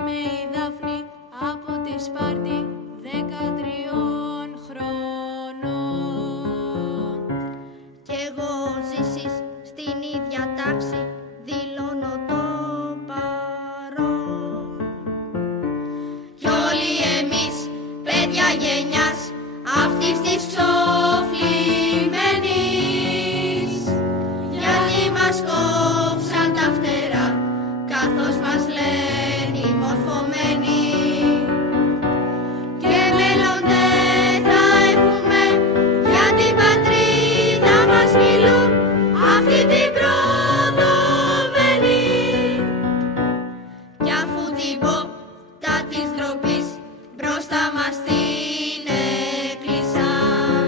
Είμαι η Δάφνη από τη Σπάρτη 13 χρονών. Κι εγώ ζήσεις στην ίδια τάξη, δηλώνω το παρόν. Κι όλοι εμείς παιδιά γενιάς αυτής της ξοφλημένης, γιατί μας κόψαν τα φτερά καθώς μας λένε οι μορφωμένοι. Και μέλλον δεν θα έχουμε, για την πατρίδα μας μιλούν αυτή την προδομένη. Κι αφού την πόρτα της ντροπής μπροστά μας την έκλεισαν,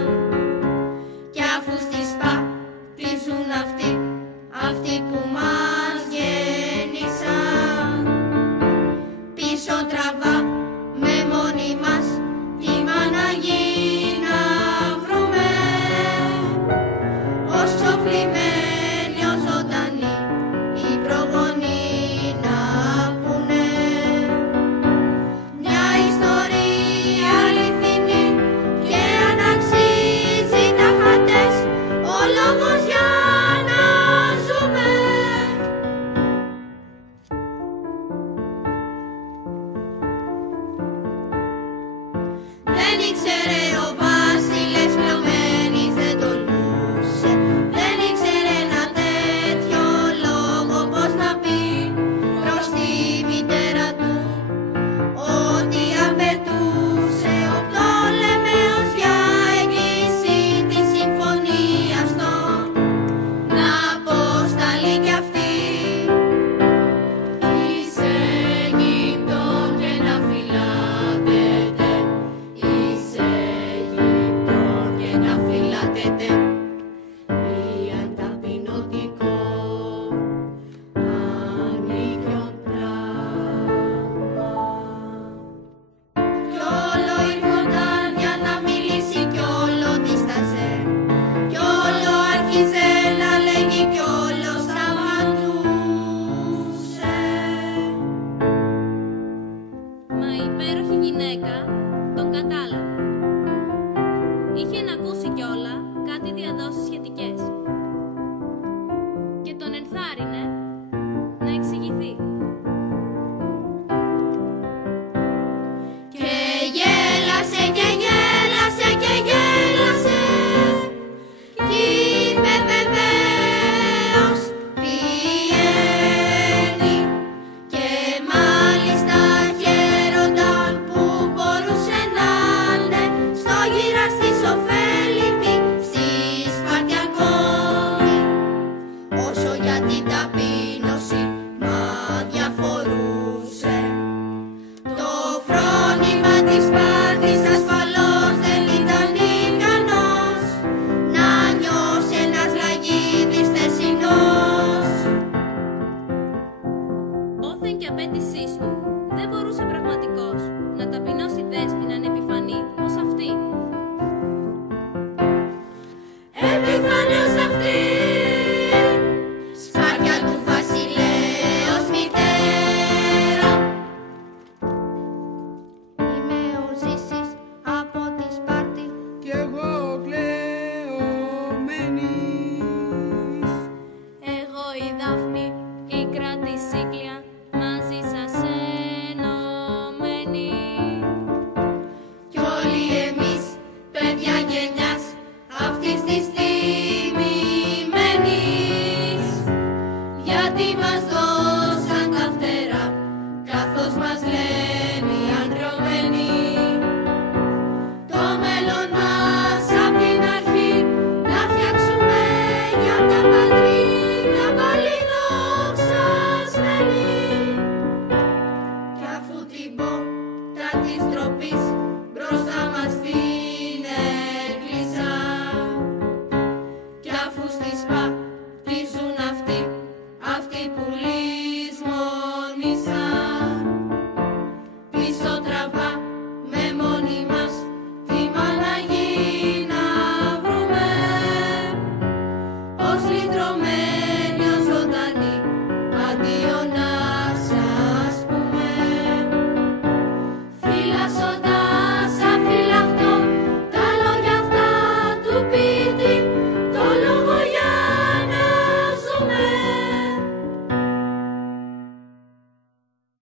κι αφού στις πατίζουν αυτοί που μας γέννησαν, πίσω τραβά με μόνοι μας τη μάνα γη να βρούμε, ως ξοφλημένοι, ως ζωντανοί οι προγονείς να πούνε μια ιστορία αληθινή και αν αξίζει τα χατές ο λόγος για να ζούμε. Δεν ήξερε ο Βασίλης Κλωμένης, δεν τολμούσε, δεν ήξερε ένα τέτοιο λόγο πώς να πει προς τη μητέρα του, ότι απαιτούσε ο Πτολεμαίος για εγγύηση της συμφωνίας των να αποσταλεί κι αυτή εις Αίγυπτον και να φυλάτεται, εις Αίγυπτον και να φυλάτεται. Ιαν ταπεινωτικό ανίκιον πράγμα. Κι όλο ήρχονταν για να μιλήσει κι όλο δίσταζε, κι όλο άρχιζε να λέγει κι όλο σταματούσε. Μα η υπέροχη γυναίκα τον κατάλαβε. Είχε να ακούσει κιόλα κάτι διαδόσεις σχετικές και τον ενθάρρυνε να εξηγηθεί. Και γέλασε και γέλασε και γέλασε κι είπε βεβαίως πηγαίνει, και μάλιστα χαίρονταν που μπορούσε να είναι στο γυραστής ωφέλιμη στη Σπάρτη ακόμη, όσο για την ταπείνωση μα διαφορούσε. Το φρόνημα της Σπάρτης ασφαλώς δεν ήταν ικανός να νιώσει ένας λαγίδης θεσινός. Όθεν και απέτησής του δεν μπορούσε πραγματικώς να ταπεινώσει δέσποινα ανεπιφανή ως αυτή. Επιφανέως αυτή, Σπάρτια του βασιλέως μητέρα. Είμαι ο Ζήσης από τη Σπάρτη, Κι εγώ Κλεωμένης. Εγώ η Δάφνη, η κρατησίκλια, μαζί σας ενωμένη. κι όλοι εμείς παιδιά γενιάς αυτής της τιμημένης, γιατί μας δώσει